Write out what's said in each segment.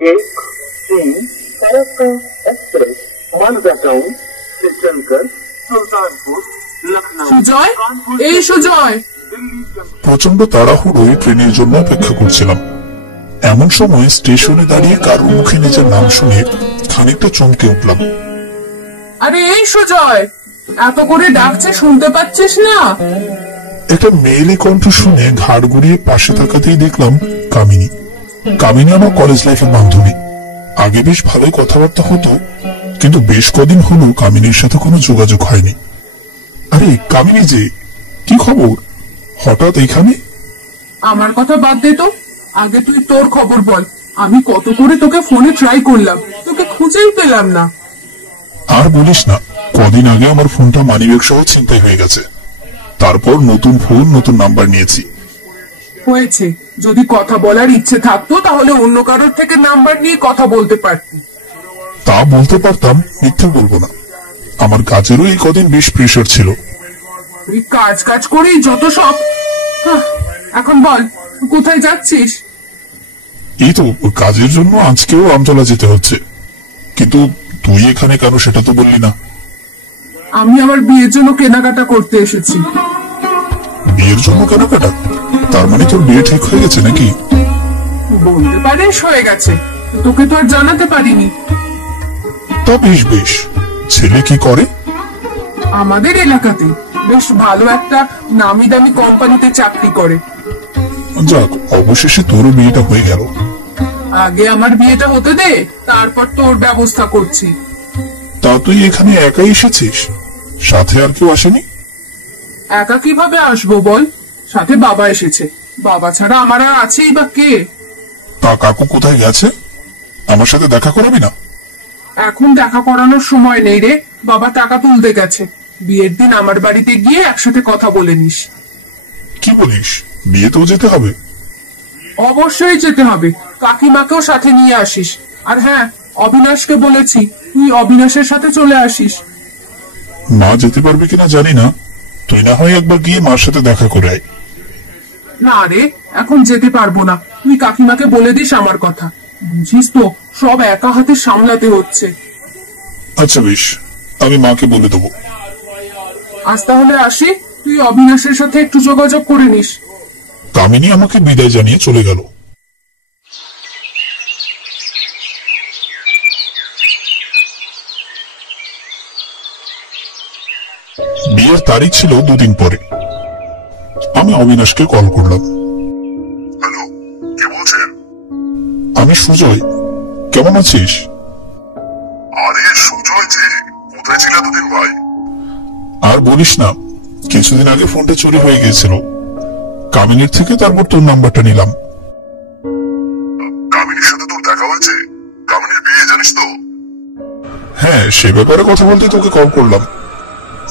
एक 3 Farakka express Malda town से चलकर सुल्तानपुर लखनऊ সুজয়, এই সুজয়। প্রচন্ড তাড়াহুড়োয় ট্রেনের জন্য অপেক্ষা করছিলাম। এমন সময় স্টেশনে দাঁড়িয়ে কারোর মুখে নিজের নাম শুনে খানিকটা চমকে উঠলাম। আরে এই সুজয়, এত করে ডাকছে শুনতে পাচ্ছিস না? একটা মেয়েলি কণ্ঠ শুনে ঘাড় ঘুরিয়ে পাশে তাকাতেই দেখলাম কামিনী। কামিনী আমার কলেজ লাইফের বান্ধবী। আগে বেশ ভালোই কথাবার্তা হতো, কিন্তু বেশ কদিন হলো কামিনীর সাথে কোনো যোগাযোগ হয়নি। আরে কামিনী যে, কি খবর? হঠাৎ এখানে? আমার কথা বাদ দে তো, আগে তুই তোর খবর বল। আমি কত করে তোকে ফোনে ট্রাই করলাম, তোকে খুঁজেই পেলাম না। আর বলিস না, কদিন আগে আমার ফোনটা মানিব্যাগ সহ ছিনতাই হয়ে গেছে। তারপর নতুন ফোন, নতুন নাম্বার নিয়েছি। হয়েছে, যদি কথা বলার ইচ্ছে থাকতো তাহলে অন্য কারোর থেকে নাম্বার নিয়ে কথা বলতে পারতি। তা বলতে পারতাম, মিথ্যে বলবো না। আমার কাজেরও এই কদিন বেশ প্রেশার ছিল। তুই কাজ কাজ করেই যত সব। এখন বল, কোথায় যাচ্ছিস? এই তো কাজের জন্য আজকেও আমতলা যেতে হচ্ছে। কিন্তু তুই এখানে কেন সেটা তো বললি না। আমি আমার বিয়ের জন্য কেনাকাটা করতে এসেছি। বিয়ের জন্য কেনাকাটা? তার মানে তোর বিয়ে ঠিক হয়ে গেছে নাকি? বলতে পারিস হয়ে গেছে, তোকে তো আর জানাতে পারিনি। তা বেশ বেশ। ছেলে কি করে? আমাদের এলাকাতে বেশ ভালো একটা নামি দামি কোম্পানিতে চাকরি করে। যাক, অবশেষে তোরও বিয়েটা হয়ে গেল। আগে আমার বিয়েটা হতে দে, তারপর তোর ব্যবস্থা করছি। তা তুই এখানে একাই এসেছিস? সাথে আর কেউ আসেনি? একা কিভাবে আসবো বল, সাথে বাবা এসেছে। বাবা ছাড়া আমার আর আছেই বা কে? তা কাকু কোথায় গেছে? আমার সাথে দেখা করাবি না? এখন দেখা করানোর সময় নেই রে, বাবা টাকা তুলতে গেছে। বিয়ের দিন আমার বাড়িতে গিয়ে একসাথে কথা বলে নিস। কি বলিস, বিয়েতেও যেতে হবে? অবশ্যই যেতে হবে, কাকিমাকেও সাথে নিয়ে আসিস। আর হ্যাঁ, অবিনাশকে বলেছি তুই অবিনাশের সাথে চলে আসিস। মা যেতে পারবে কিনা জানি না, তুই না হয় একবার গিয়ে মার সাথে দেখা করে আয়। না রে, এখন যেতে পারবো না। তুই কাকিমাকে বলে দিস আমার কথা। বুঝিস তো, সব একা হাতে সামলাতে হচ্ছে। আচ্ছা বেশ, আমি মাকে বলে দেবো। আজ তাহলে আসি, তুই অবিনাশের সাথে একটু যোগাযোগ করে নিস। কামিনী আমাকে বিদায় জানিয়ে চলে গেল। বিয়ের তারিখ ছিল 2 দিন পরে। আমি অবিনাশকে কল করলাম। হ্যালো, কে বলছেন? আমি সুজয়। কেমন আছিস? আরে সুজয় যে, কোথায় ছিল এতদিন ভাই? আর বলিস না, কিছুদিন আগে ফোনটা চুরি হয়ে গিয়েছিল। কামিনীর থেকে তারপর তোর নাম্বারটা নিলাম। কামিনীর সাথে তোর দেখা হয়েছে? কামিনীর বিয়ে জানিস তো? হ্যাঁ, সে ব্যাপারে কথা বলতে তোকে কল করলাম।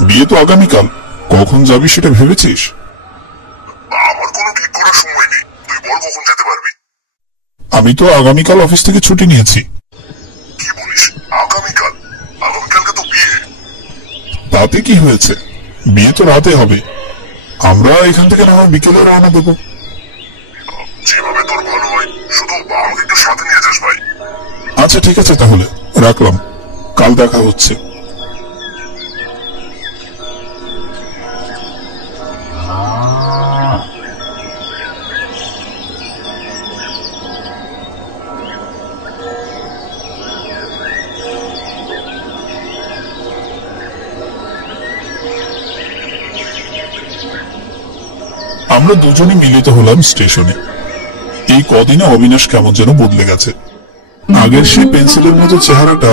বিয়ে তো আগামীকাল, কখন যাবি সেটা ভেবেছিস? আমার কোনো ঠিক করার সময় নেই, তুই বল কখন যেতে পারবি। আমি তো আগামীকাল অফিস থেকে ছুটি নিয়েছি। কি বলিস, আগামীকাল? আগামীকালকে তো বিয়ে। তাতে কি হয়েছে, বিয়ে তো রাতে হবে। আমরা এখান থেকে না হয় বিকেলে রওনা দেবো। যেভাবে তোর ভালো হয়, শুধু আমাকে একটু সাথে নিয়ে যাস ভাই। আচ্ছা ঠিক আছে, তাহলে রাখলাম, কাল দেখা হচ্ছে। আমরা দুজনে মিলিত হলাম স্টেশনে। এই কদিনে অবিনাশ কেমন যেন বদলে গেছে। আগের সেই পেন্সিলের মতো চেহারাটা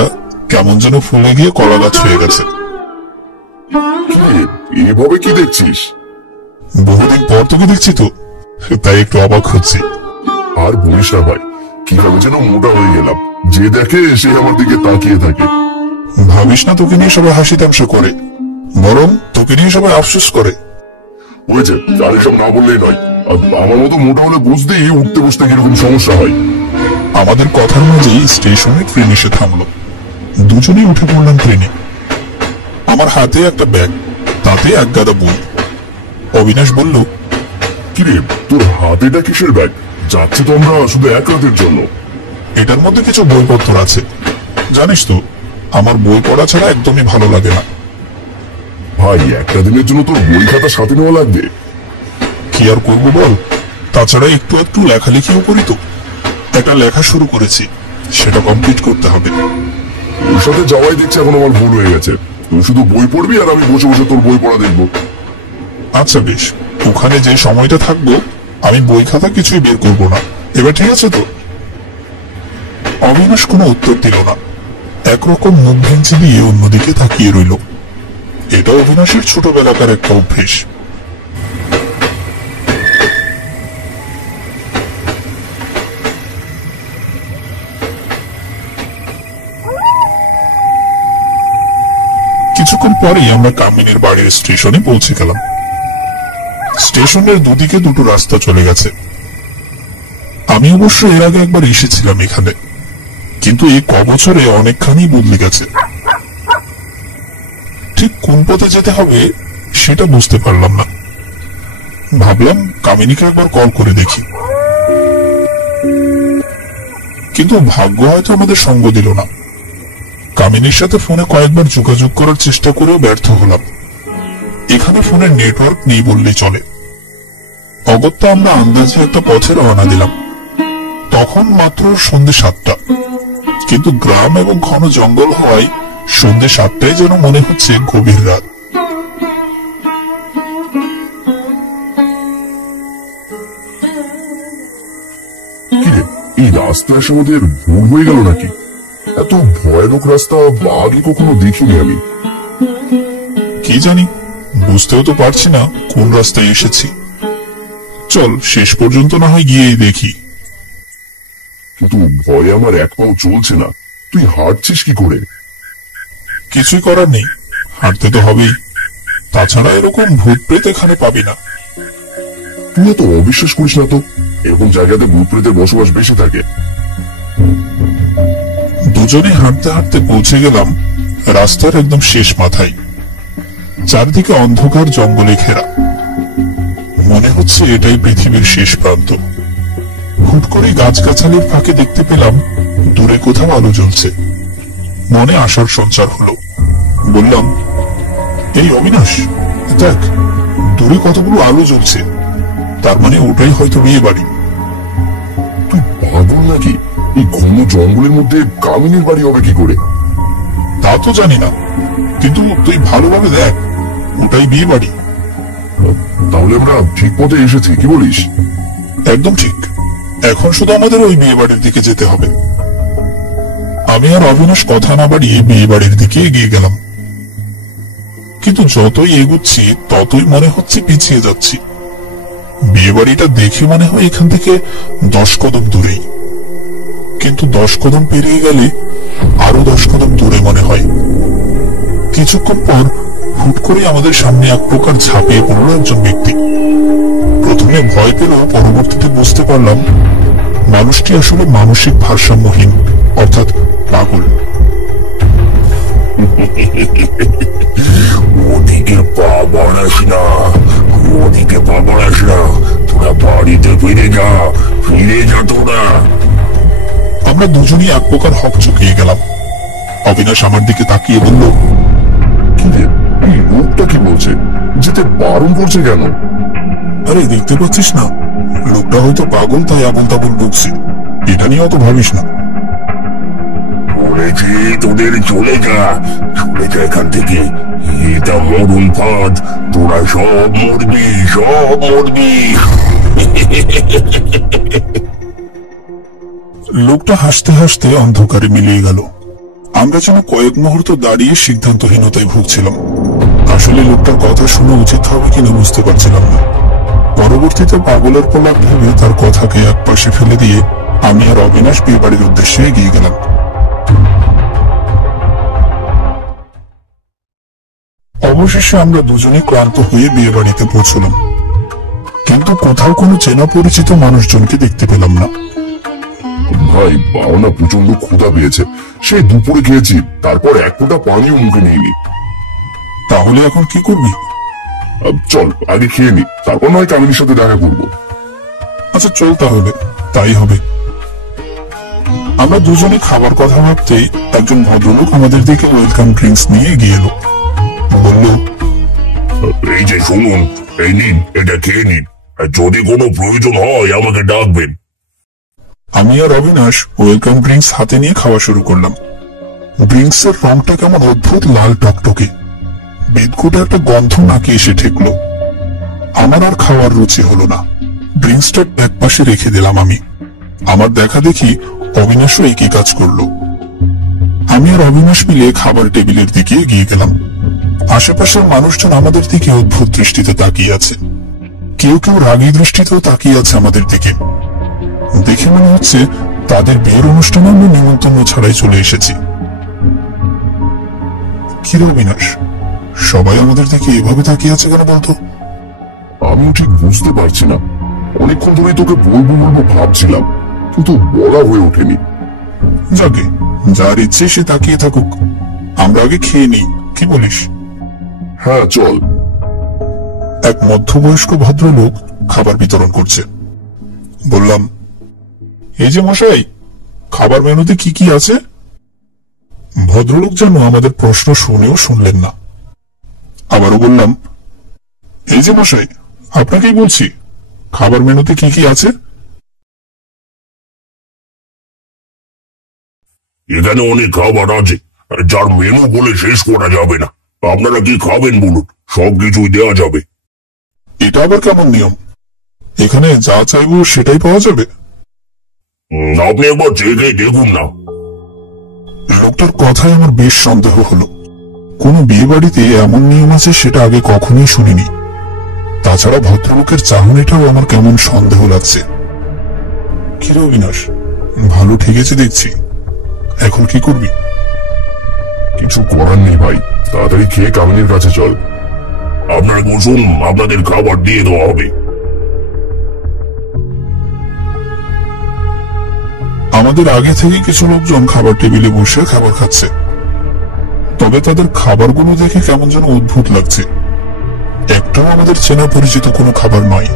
কেমন যেন ফুলে গিয়ে কলা গাছ হয়ে গেছে। এভাবে কি দেখছিস? বহুদিন পর তোকে দেখছি তো, তাই একটু অবাক হচ্ছি। আর বলিস না ভাই, কিভাবে যেন মোটা হয়ে গেলাম। যে দেখে সে আমার দিকে তাকিয়ে থাকে। ভাবিস না তোকে নিয়ে সবাই হাসি তামসা করে, বরং তোকে নিয়ে সবাই আফসোস করে। হয়েছে, আর এসব না বললেই নয়। আমার মতো মোটা হলে বুঝতেই উঠতে বসতে কিরকম সমস্যা হয়। আমাদের কথার মাঝেই স্টেশনে ট্রেন এসে থামলো। দুজনেই উঠে পড়লাম ট্রেনে। আমার হাতে একটা ব্যাগ, তাতে এক গাদা বই। অবিনাশ বলল, কিরে তোর হাতেটা কিসের ব্যাগ? যাচ্ছে তো আমরা শুধু এক রাতের জন্য। এটার মধ্যে কিছু বইপত্র আছে। জানিস তো, আমার বই পড়া ছাড়া একদমই ভালো লাগে না। ভাই, একটা দিনের জন্য তোর বই খাতা সাথে নেওয়া লাগবে। কি আর করবো বল, তাছাড়া একটু একটু লেখালেখিও করি তো। একটা লেখা শুরু করেছি, সেটা কমপ্লিট করতে হবে। ওর সাথে যাওয়াই দেখছি এখন আমার ভুল হয়ে গেছে। তুই শুধু বই পড়বি আর আমি বসে বসে তোর বই পড়া দেখবো। আচ্ছা বেশ, ওখানে যে সময়টা থাকবো আমি বই খাতা কিছুই বের করবো না। এবার ঠিক আছে তো? অবিনাশ কোনো উত্তর দিল না, একরকম মুখ ভেঙচি দিয়ে অন্যদিকে তাকিয়ে রইল। এটা অবিনাশের ছোটবেলাকার একটা অভ্যেস। কিছুক্ষণ পরেই আমরা কামিনীর বাড়ির স্টেশনে পৌঁছে গেলাম। স্টেশনের দুদিকে দুটো রাস্তা চলে গেছে। আমি অবশ্য এর আগে একবার এসেছিলাম এখানে, কিন্তু এই কবছরে অনেকখানি বদলে গেছে। ঠিক কোন পথে যেতে হবে সেটা বুঝতে পারলাম না। ভাবলাম কামিনীকে একবার কল করে দেখি, কিন্তু ভাগ্য হয়তো আমাদের সঙ্গ দিল না। কামিনীর সাথে ফোনে কয়েকবার যোগাযোগ করার চেষ্টা করেও ব্যর্থ হলাম। এখানে ফোনের নেটওয়ার্ক নেই বললেই চলে। অগত্যা আমরা আন্দাজে একটা পথে রওনা দিলাম। তখন মাত্র সন্ধ্যে 7টা, কিন্তু গ্রাম এবং ঘন জঙ্গল হওয়ায় সন্ধ্যে 7টায় যেন মনে হচ্ছে গভীর রাত। কিরে, এই রাস্তা এসে আমাদের ভুল হয়ে গেল নাকি? এত ভয়ানক রাস্তা আগে কখনো দেখিনি আমি। কি জানি, বুঝতেও তো পারছি না কোন রাস্তায় এসেছি। চল শেষ পর্যন্ত না হয় গিয়েই দেখি। কিন্তু ভয়ে আমার এক পাও চলছে না। তুই হাঁটছিস কি করে? কিছুই করার নেই, হাঁটতে তো হবেই। তাছাড়া এরকম ভূত প্রেত এখানে পাবি না। তুই এত অবিশ্বাস করিস না তো, এরকম জায়গাতে ভূত প্রেতের বসবাস বেশি থাকে। দুজনে হাঁটতে হাঁটতে পৌঁছে গেলাম রাস্তার একদম শেষ মাথায়। চারদিকে অন্ধকার জঙ্গলে ঘেরা। মনে হচ্ছে এটাই পৃথিবীর শেষ প্রান্ত। হুট করে গাছগাছালির ফাঁকে দেখতে পেলাম দূরে কোথাও আলো জ্বলছে। মনে আশার সঞ্চার হলো। বললাম, এই অবিনাশ, দেখ দূরে কতগুলো আলো জ্বলছে, তার মানে ওটাই হয়তো বিয়ে বাড়ি। তুই পাগল নাকি? এই ঘন জঙ্গলের মধ্যে কামিনীর বাড়ি হবে কি করে? তা তো জানি না, কিন্তু তুই ভালোভাবে দেখ, ওটাই বিয়ে বাড়ি। তাহলে আমরা ঠিক পথে এসেছি, কি বলিস? একদম ঠিক। এখন শুধু আমাদের ওই বিয়ে বাড়ির দিকে যেতে হবে। আমি আর অবিনাশ কথা না বাড়িয়ে বিয়ে বাড়ির দিকে এগিয়ে গেলাম। কিন্তু যতই এগুচ্ছি ততই মনে হচ্ছে পিছিয়ে যাচ্ছি। বিয়ে বাড়িটা দেখে মনে হয় এখান থেকে 10 কদম দূরেই, কিন্তু 10 কদম পেরিয়ে গেলে আরো 10 কদম দূরে মনে হয়। কিছুক্ষণ পর হুট করে আমাদের সামনে এক প্রকার ঝাঁপিয়ে পড়ল একজন ব্যক্তি। প্রথমে ভয় পেলেও পরবর্তীতে বুঝতে পারলাম মানুষটি আসলে মানসিক ভারসাম্যহীন, অর্থাৎ পাগল। ওদিকে পা বাড়াস না, ওদিকে পা বাড়াস না, তোরা বাড়িতে ফিরে যা, ফিরে যা তোরা। আমরা দুজনই এক প্রকার হক চুকিয়ে গেলাম। অবিনাশ আমার দিকে তাকিয়ে বলল, কি রে, এই লোকটা কি বলছে? যেতে বারণ করছে কেন? আরে দেখতে পাচ্ছিস না, লোকটা হয়তো পাগল, তাই আবল তাবল বকছে। এটা নিয়ে অত ভাবিস না। বলেছি তোদের চলে যা, চলে যা এখান থেকে। এটা মরণ ফাঁদ, তোরা সব মরবি, সব মরবি। লোকটা হাসতে হাসতে অন্ধকারে মিলিয়ে গেল। আমরা যেন কয়েক মুহূর্ত দাঁড়িয়ে সিদ্ধান্তহীনতায় ভুগছিলাম। আসলে লোকটার কথা শুনে উচিত হবে কিনা বুঝতে পারছিলাম না। পরবর্তীতে পাগলের প্রলাপ ভেবে তার কথাকে একপাশে ফেলে দিয়ে আমি আর অবিনাশ বিয়ে বাড়ির উদ্দেশ্যে এগিয়ে গেলাম। অবশেষে আমরা দুজনে ক্লান্ত হয়ে বিয়ে বাড়িতে পৌঁছলাম, কিন্তু কোথাও কোনো চেনা পরিচিত মানুষজনকে দেখতে পেলাম না। ভাই, বাবা প্রচন্ড ক্ষুধা পেয়েছে। সেই দুপুরে খেয়েছি, তারপর এক ফোঁটা পানিও মুখে নিইনি। তাহলে এখন কি করবি? চল আগে খেয়ে নি, তারপর নয় কামিনীর সাথে দেখা করবো। আচ্ছা চল, তাহলে তাই হবে। আমরা দুজনে খাবার কথা ভাবতেই একজন ভদ্রলোক আমাদের দিকে ওয়েলকাম ড্রিঙ্কস নিয়ে এগিয়ে এলো। বলল, এই যে শুনুন, এই নিন, এটা খেয়ে নিন। আর যদি কোনো প্রয়োজন হয় আমাকে ডাকবেন। আমি আর অবিনাশ ওয়েলকাম ড্রিঙ্কস হাতে নিয়ে খাওয়া শুরু করলাম। ড্রিঙ্কস এর রংটা কেমন অদ্ভুত লাল টকটকে, বেদকুটে একটা গন্ধ নাকে এসে ঠেকলো। আমার আর খাওয়ার রুচি হলো না। ড্রিঙ্কসটা এক পাশে রেখে দিলাম আমি। আমার দেখা দেখি অবিনাশও একই কাজ করলো। আমি আর অবিনাশ মিলে খাবার টেবিলের দিকে এগিয়ে গেলাম। আশেপাশের মানুষজন আমাদের দিকে অদ্ভুত দৃষ্টিতে তাকিয়ে আছে। কেউ কেউ রাগী দৃষ্টিতেও তাকিয়ে আছে আমাদের দিকে। দেখে মনে হচ্ছে তাদের বিয়ের অনুষ্ঠানে আমরা নিমন্ত্রণ ছাড়াই চলে এসেছি। কি অবিনাশ, সবাই আমাদের দিকে এভাবে তাকিয়ে আছে কেন বলতো? আমিও ঠিক বুঝতে পারছি না। অনেকক্ষণ ধরে তোকে বলবো ভাবছিলাম, কিন্তু বলা হয়ে ওঠেনি। যাকে যার ইচ্ছে সে তাকিয়ে থাকুক, আমরা আগে খেয়ে নিই, কি বলিস? হ্যাঁ চল। এক মধ্যবয়স্ক ভদ্রলোক খাবার বিতরণ করছে। বললাম, এই যে মশাই, খাবার মেনুতে কি কি আছে? ভদ্রলোক যেন আমাদের প্রশ্ন শুনেও শুনলেন না। আবারও বললাম, এই যে মশাই, আপনাকেই বলছি, খাবার মেনুতে কি কি আছে? এখানে অনেক খাবার আছে, যার মেনু বলে শেষ করা যাবে না। আপনারা কি খাবেন বলুন, সবকিছুই দেওয়া যাবে। এটা আবার কেমন নিয়ম? এখানে যা চাইবো সেটাই পাওয়া যাবে? আপনি একবার চেখে দেখুন না। লোকটার কথায় আমার বেশ সন্দেহ হলো। কোনো বিয়ে বাড়িতে এমন নিয়ম আছে সেটা আগে কখনোই শুনিনি। তাছাড়া ভদ্রলোকের চাহনিটাও আমার কেমন সন্দেহ লাগছে। কি রে অবিনাশ, ভালো ঠেকেছে দেখছি, এখন কি করবি? কিছু করার নেই ভাই, তাড়াতাড়ি খেয়ে কামিনীর কাছে চল। আপনারা বসুন, আপনাদের খাবার দিয়ে দেওয়া হবে। আমাদের আগে থেকে কিছু লোকজন খাবার টেবিলে বসে খাবার খাচ্ছে, তবে তাদের খাবারগুলো দেখে কেমন যেন অদ্ভুত লাগছে। একটাও আমাদের চেনা পরিচিত কোনো খাবার নয়।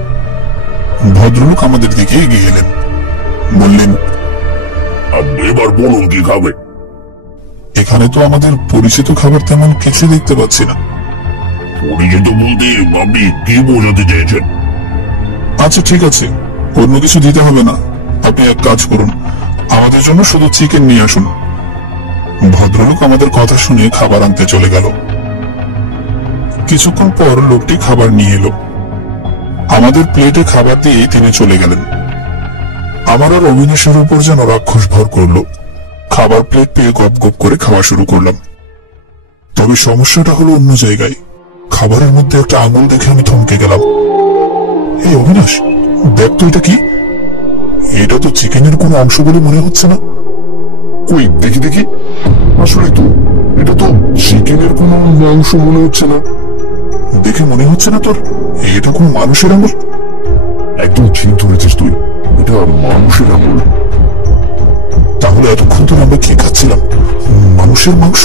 ভদ্রলোক আমাদের দিকে এগিয়ে এলেন, বললেন, এবার বলুন কি খাবে। এখানে তো আমাদের পরিচিত খাবার তেমন কিছু দেখতে পাচ্ছি না। পরিচিত বলতে আপনি কি বোঝাতে চেয়েছেন? আচ্ছা ঠিক আছে, অন্য কিছু দিতে হবে না। আপনি এক কাজ করুন, আমাদের জন্য শুধু চিকেন নিয়ে আসুন। ভদ্রলোক আমাদের কথা শুনে খাবার আনতে চলে গেল। কিছুক্ষণ পর লোকটি খাবার নিয়ে এলো। আমাদের প্লেটে খাবার দিয়ে তিনি চলে গেলেন। আমার আর অবিনাশের উপর যেন রাক্ষস ভর করলো। খাবার প্লেট পেয়ে গপ গপ করে খাওয়া শুরু করলাম। তবে সমস্যাটা হলো অন্য জায়গায়। খাবারের মধ্যে একটা আঙুল দেখে আমি থমকে গেলাম। এই অবিনাশ, দেখ তো এটা কি? এটা তো চিকেনের কোনো অংশ বলে মনে হচ্ছে না। কই দেখি দেখি, আসলে তো এটা তো চিকেনের কোনো অংশ মনে হচ্ছে না। দেখে মনে হচ্ছে না তোর এটা কোনো মানুষের আঙুল? একদম ঠিক ধরেছিস তুই, এটা মানুষের আঙুল। তাহলে এতক্ষণ ধরে আমরা কি খাচ্ছিলাম? মানুষের মাংস?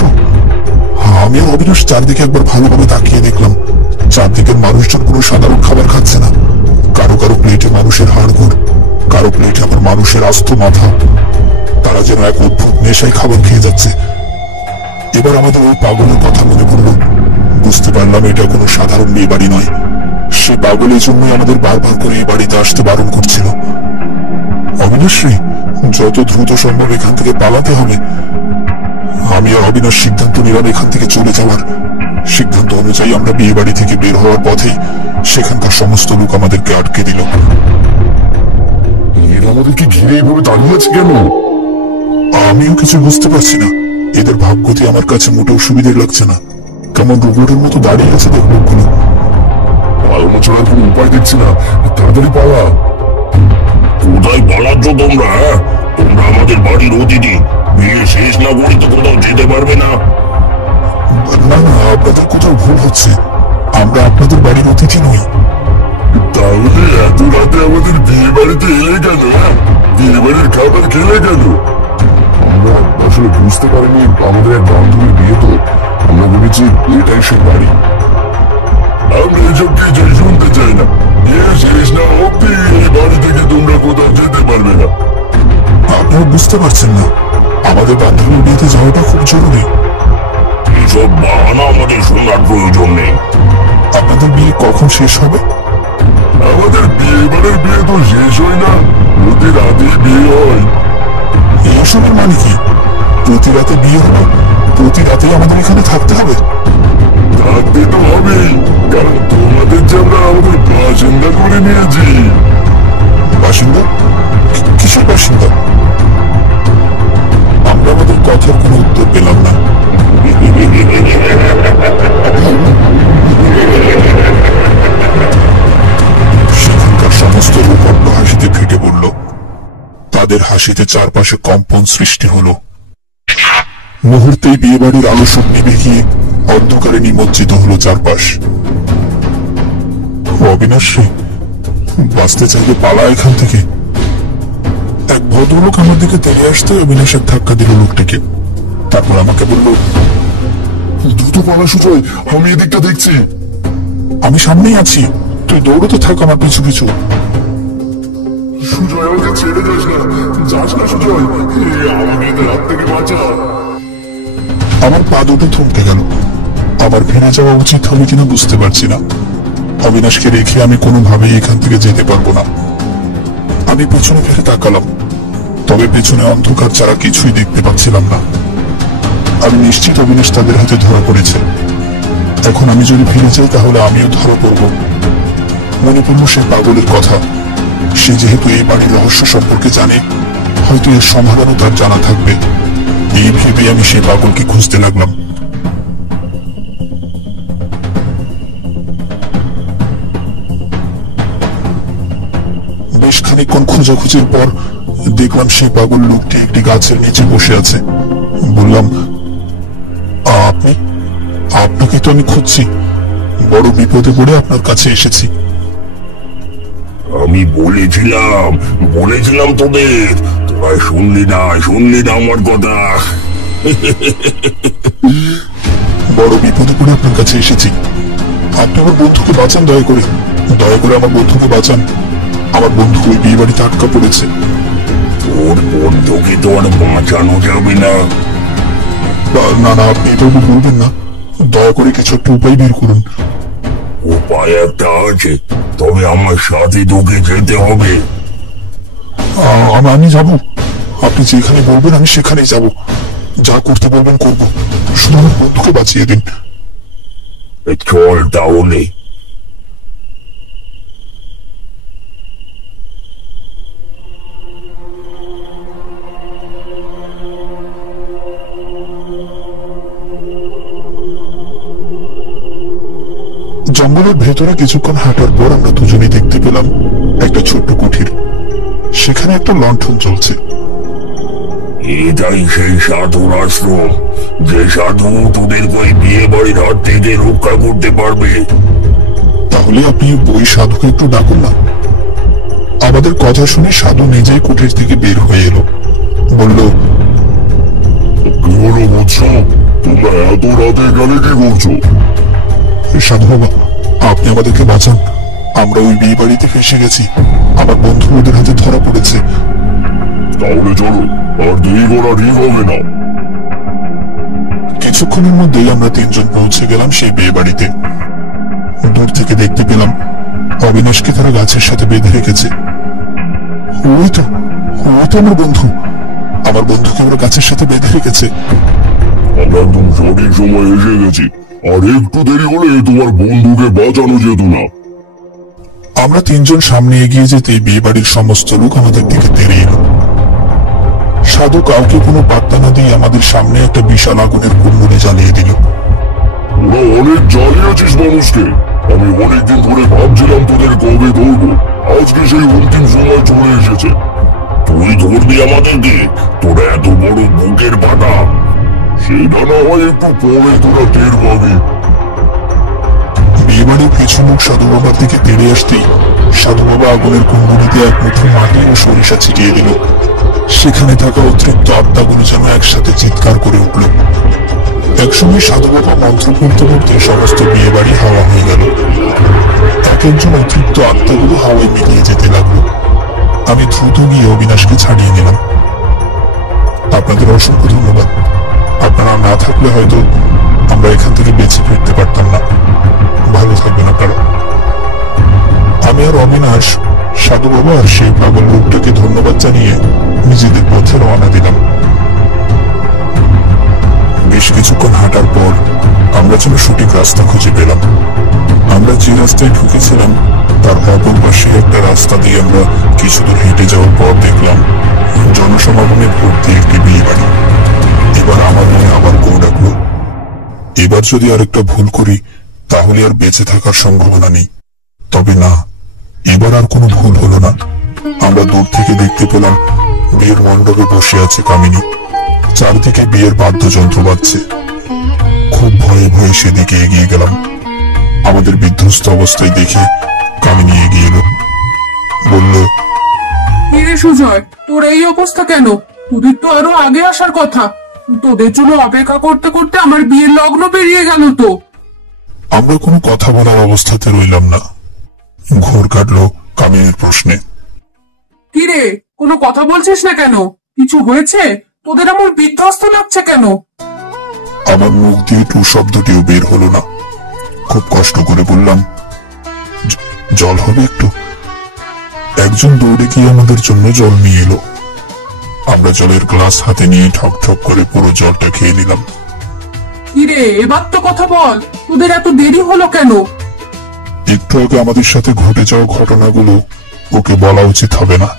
আমি আর অবিনাশ চারদিকে একবার ভালোভাবে তাকিয়ে দেখলাম। চারদিকের মানুষজন কোনো সাধারণ খাবার খাচ্ছে না। কারো কারো প্লেটে মানুষের হাড়গোড়, কারো প্লেটে আবার মানুষের আস্ত মাথা। তারা যেন এক অদ্ভুত নেশায় খাবার খেয়ে যাচ্ছে। এবার আমাদের ওই পাগলের কথা মনে পড়ল। বুঝতে পারলাম এটা কোনো সাধারণ বিয়ে বাড়ি নয়। সে পাগলের জন্যই আমাদের বারবার করে এই বাড়িতে আসতে বারণ করছিল। অবিনাশ্রী, যত দ্রুত সম্ভব এখান থেকে পালাতে হবে। আমি আর অবিনাশ সিদ্ধান্ত নিলাম এখান থেকে চলে যাওয়ার। সিদ্ধান্ত অনুযায়ী আমরা বিয়ে বাড়ি থেকে বের হওয়ার পথে সেখানকার সমস্ত লোক আমাদেরকে আটকে দিল। এরা আমাদেরকে ঘিরে এইভাবে দাঁড়িয়ে আছে কেন? আমিও কিছু বুঝতে পারছি না। এদের ভাবগতি আমার কাছে মোটেও সুবিধে লাগছে না। কেমন রোবটের মতো দাঁড়িয়ে আছে দেখ লোকগুলো। পালানো ছাড়া কোনো উপায় দেখছি না, তাড়াতাড়ি পালা। কোথায় পালাচ্ছ তোমরা? তোমরা আমাদের বাড়ির অতিথি, বিয়ে শেষ না করে তো কোথাও যেতে পারবে না। না না, আপনাদের কোথাও ভুল হচ্ছে। আমরা আপনাদের বাড়ির অতিথি নই। তাহলে এত রাতে আমাদের বিয়ে বাড়িতে এলে কেন? বিয়ে বাড়ির খাবার খেলে কেন? আমরা আসলে বুঝতে পারিনি আমাদের এক বান্ধবীর বিয়ে, তো আমরা ভেবেছি এটাই সে বাড়ি। আমরা এসব কিছুই শুনতে চাই না। বিয়ে শেষ না অব্দি এই বাড়ি থেকে তোমরা কোথাও যেতে পারবে না। আপনারা বুঝতে পারছেন না আমাদের বান্ধবীর বিয়েতে যাওয়াটা খুব জরুরি। এসব বাহানা আমাদের শোনার প্রয়োজন নেই। আপনাদের বিয়ে কখন শেষ হবে? আমাদের বিয়েবারের বিয়ে তো শেষ হয় না, প্রতি রাতে বিয়ে হয়। এইসবের মানে কি? প্রতি রাতে বিয়ে হবে? প্রতি রাতেই আমাদের এখানে থাকতে হবে? থাকতে তো হবেই, কারণ তোমাদের যে আমরা আমাদের বাসিন্দা করে নিয়েছি। বাসিন্দা? কিসের বাসিন্দা? আমরা আমাদের কথার কোনো উত্তর পেলাম না। সেখানকার সমস্ত লোক অন্য হাসিতে ফেটে পড়ল। তাদের হাসিতে চারপাশে কম্পন সৃষ্টি হলো। মুহূর্তেই বিয়ে বাড়ির আলো সব নিভে গিয়ে অন্ধকারে নিমজ্জিত হলো চারপাশ। অবিনাশ রে, বাঁচতে চাইলে পালা এখান থেকে। এক ভদ্রলোক আমার দিকে তেড়ে আসতে অবিনাশের ধাক্কা দিল লোকটিকে। তারপর আমাকে বলল, দ্রুত পালা সুজয়, আমি এদিকটা দেখছি। আমি সামনেই আছি, তুই দৌড়তে থাক আমার পিছু পিছু। সুজয়, আমাকে ছেড়ে যাস না, যাস না সুজয়, আমাকে এদের হাত থেকে বাঁচা। আমার পা দুটো থমকে গেল। আমার ফিরে যাওয়া উচিত হবে কিনা বুঝতে পারছি না। অবিনাশকে রেখে আমি কোনোভাবেই এখান থেকে যেতে পারবো না। আমি পেছনে ফিরে তাকালাম, তবে পেছনে অন্ধকার ছাড়া কিছুই দেখতে পাচ্ছিলাম না। আমি নিশ্চিত অবিনাশ তাদের হাতে ধরা পড়েছে। এখন আমি যদি ফিরে যাই তাহলে আমিও ধরা পড়ব। মনে পড়ল সে পাগলের কথা। সে যেহেতু এই বাড়ির রহস্য সম্পর্কে জানে, হয়তো এর সমাধানও তার জানা থাকবে। এই ভেবে আমি সেই পাগলকে খুঁজতে লাগলাম। বেশ খানিকক্ষণ খোঁজাখুঁজির পর দেখলাম সেই পাগল লোকটি একটি গাছের নিচে বসে আছে। বললাম, আপনি? আপনাকে তো আমি খুঁজছি, বড় বিপদে পড়ে আপনার কাছে এসেছি। আমি বলেছিলাম তোদের, তোরা শুনলি না আমার কথা। বড় বিপদে পড়ে আপনার কাছে এসেছি। আপনি আমার বন্ধুকে বাঁচান, দয়া করে আমার বন্ধুকে বাঁচান। আমার বন্ধু ওই বিয়ে বাড়িতে আটকা পড়েছে। তোর বন্ধুকে তো আর বাঁচানো যাবে না। না না, আপনি এভাবে বলবেন না, দয়া করে কিছু একটা উপায় বের করুন। উপায় একটা আছে, তবে আমার সাথে তোকে যেতে হবে। আমি যাব, আপনি যেখানে বলবেন আমি সেখানেই যাব। যা করতে বলবেন করব, শুধু আমার বন্ধুকে বাঁচিয়ে দিন। চল তাহলে। জঙ্গলের ভেতরে কিছুক্ষণ হাঁটার পর আমরা দুজনেই দেখতে পেলাম একটা ছোট্ট কুঠির। সেখানে একটা লণ্ঠন জ্বলছে। এটাই সেই সাধুর আশ্রম, যে সাধু তোদের ওই বিয়ে বাড়ির হাত থেকে রক্ষা করতে পারবে। তাহলে আপনি ওই সাধুকে একটু ডাকুন না। আমাদের কথা শুনে সাধু নিজেই কুঠির থেকে বের হয়ে এলো। বলল, কি হলো বৎস, তোমরা এত রাতে গেলে কি করছো? সাধু বাবা, আপনি আমাদেরকে বাঁচান। আমরা ওই বিয়ে বাড়িতে ফেসে গেছি। আমার বন্ধু ওদের হাতে ধরা পড়েছে। তাহলে চলো, আর দেরি করা ঠিক হবে না। কিছুক্ষণের মধ্যেই আমরা তিনজন পৌঁছে গেলাম সেই বিয়ে বাড়িতে। দূর থেকে দেখতে পেলাম অবিনাশকে তারা গাছের সাথে বেঁধে রেখেছে। ওই তো আমার বন্ধু। আমার বন্ধুকে ওরা গাছের সাথে বেঁধে রেখেছে। আমরা একদম সঠিক সময় এসে গেছি, আর একটু দেরি হলে তোমার বন্ধুকে বাঁচানো যেত না। আমরা তিনজন সামনে এগিয়ে যেতেই বিয়ে বাড়ির সমস্ত লোক আমাদের দিকে তেড়ে এলো। সাধু কাউকে কোনো পাত্তা না দিয়ে আমাদের সামনে একটা বিশাল আগুনের কুণ্ডলি জ্বালিয়ে দিল। ওরা অনেক জ্বালিয়েছিস মানুষকে। আমি অনেকদিন ধরে ভাবছিলাম তোদের কবে ধরবো, আজকে সেই অন্তিম সময় চলে এসেছে। তুই ধরবি আমাদেরকে? তোরা এত বড় বুকের পাটা, সেটা না হয় একটু পরে তোরা টের পাবি। বিয়ে বাড়ির পিছু মুখ সাধু বাবার দিকে তেড়ে আসতেই সাধু বাবা আগুনের কুণ্ডলিতে এক মুঠো মাটি ও সরিষা ছিটিয়ে দিল। সেখানে থাকা অতৃপ্ত আত্মাগুলো যেন একসাথে চিৎকার করে উঠল। একসময় সাধু বাবা মন্ত্র পড়তে পড়তে সমস্ত বিয়ে বাড়ি হাওয়া হয়ে গেল। এক একজন অতৃপ্ত আত্মাগুলো হাওয়ায় মিলিয়ে যেতে লাগলো। আমি দ্রুত গিয়ে অবিনাশকে ছাড়িয়ে নিলাম। আপনাদের অসংখ্য ধন্যবাদ। আপনারা না থাকলে হয়তো আমরা এখান থেকে বেঁচে ফিরতে পারতাম না। ভালো থাকবেন আপনারা। আমি আর অবিনাশ সাধু বাবা আর সেই পাগল লোকটাকে ধন্যবাদ জানিয়ে নিজেদের পথে রওনা দিলাম। বেশ কিছুক্ষণ হাঁটার পর আমরা যেন সঠিক রাস্তা খুঁজে পেলাম। আমরা যে রাস্তায় ঢুকেছিলাম তার অপর পাশে একটা রাস্তা দিয়ে আমরা কিছু দূর হেঁটে যাওয়ার পর দেখলাম জনসমাগমে ভর্তি একটি বিয়ে বাড়ি। এবার আমার মনে আবার গো ডাকলো, এবার যদি আরেকটা ভুল করি তাহলে আর বেঁচে থাকার সম্ভাবনা নেই। তবে না, এবার আর কোনো ভুল হলো না। আমরা দূর থেকে দেখতে পেলাম বিয়ের মণ্ডপে বসে আছে কামিনী। চারদিকে বিয়ের বাদ্যযন্ত্র বাজছে। খুব ভয়ে ভয়ে সেদিকে এগিয়ে গেলাম। আমাদের বিধ্বস্ত অবস্থায় দেখে কামিনী এগিয়ে এলো, বলল, কিরে সুজয়, তোর এই অবস্থা কেন? তোদের তো আরো আগে আসার কথা। তোদের জন্য অপেক্ষা করতে করতে আমার বিয়ের লগ্ন পেরিয়ে গেল তো। আমরা কোনো কথা বলার অবস্থাতে রইলাম না। ঘোর কাটলো কামিনীর প্রশ্নে। কিরে, কোনো কথা বলছিস না কেন? কিছু হয়েছে? তোদের এমন বিধ্বস্ত লাগছে কেন? আমার মুখ দিয়ে টু শব্দটিও বের হলো না। খুব কষ্ট করে বললাম, জল হবে একটু। একজন দৌড়ে গিয়ে আমাদের জন্য জল নিয়ে এলো। আমরা জলের গ্লাস হাতে নিয়ে ঠক ঠক করে পুরো জলটা খেয়ে নিলাম। কিরে, এবার তো কথা বল, তোদের এত দেরি হলো কেন? একটু আগে আমাদের সাথে ঘটে যাওয়া ঘটনাগুলো ওকে বলা উচিত হবে না।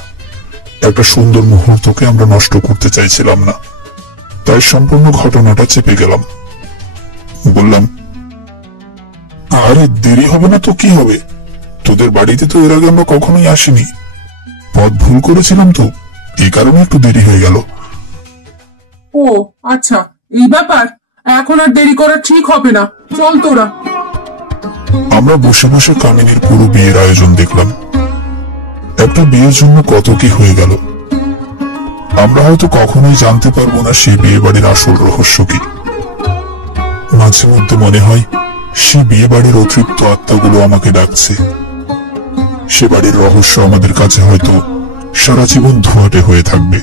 একটা সুন্দর মুহূর্তকে আমরা নষ্ট করতে চাইছিলাম না, তাই সম্পূর্ণ ঘটনাটা চেপে গেলাম। বললাম, আরে দেরি হবে না তো কি হবে? তোদের বাড়িতে তো এর আগে আমরা কখনোই আসিনি। পথ ভুল করেছিলাম তো, এই কারণে একটু দেরি হয়ে গেল। ও আচ্ছা, এই ব্যাপার। এখন আর দেরি করা ঠিক হবে না, চল তোরা। আমরা বসে বসে কামিনীর পুরো বিয়ের আয়োজন দেখলাম। একটা বিয়ের জন্য কত কি হয়ে গেল। আমরা হয়তো কখনোই জানতে পারবো না সেই বিয়ে বাড়ির আসল রহস্য কি। মাঝে মধ্যে মনে হয় সে বিয়ে বাড়ির অতৃপ্ত আত্মাগুলো আমাকে ডাকছে। সে বাড়ির রহস্য আমাদের কাছে হয়তো সারা জীবন ধোঁয়াটে হয়ে থাকবে।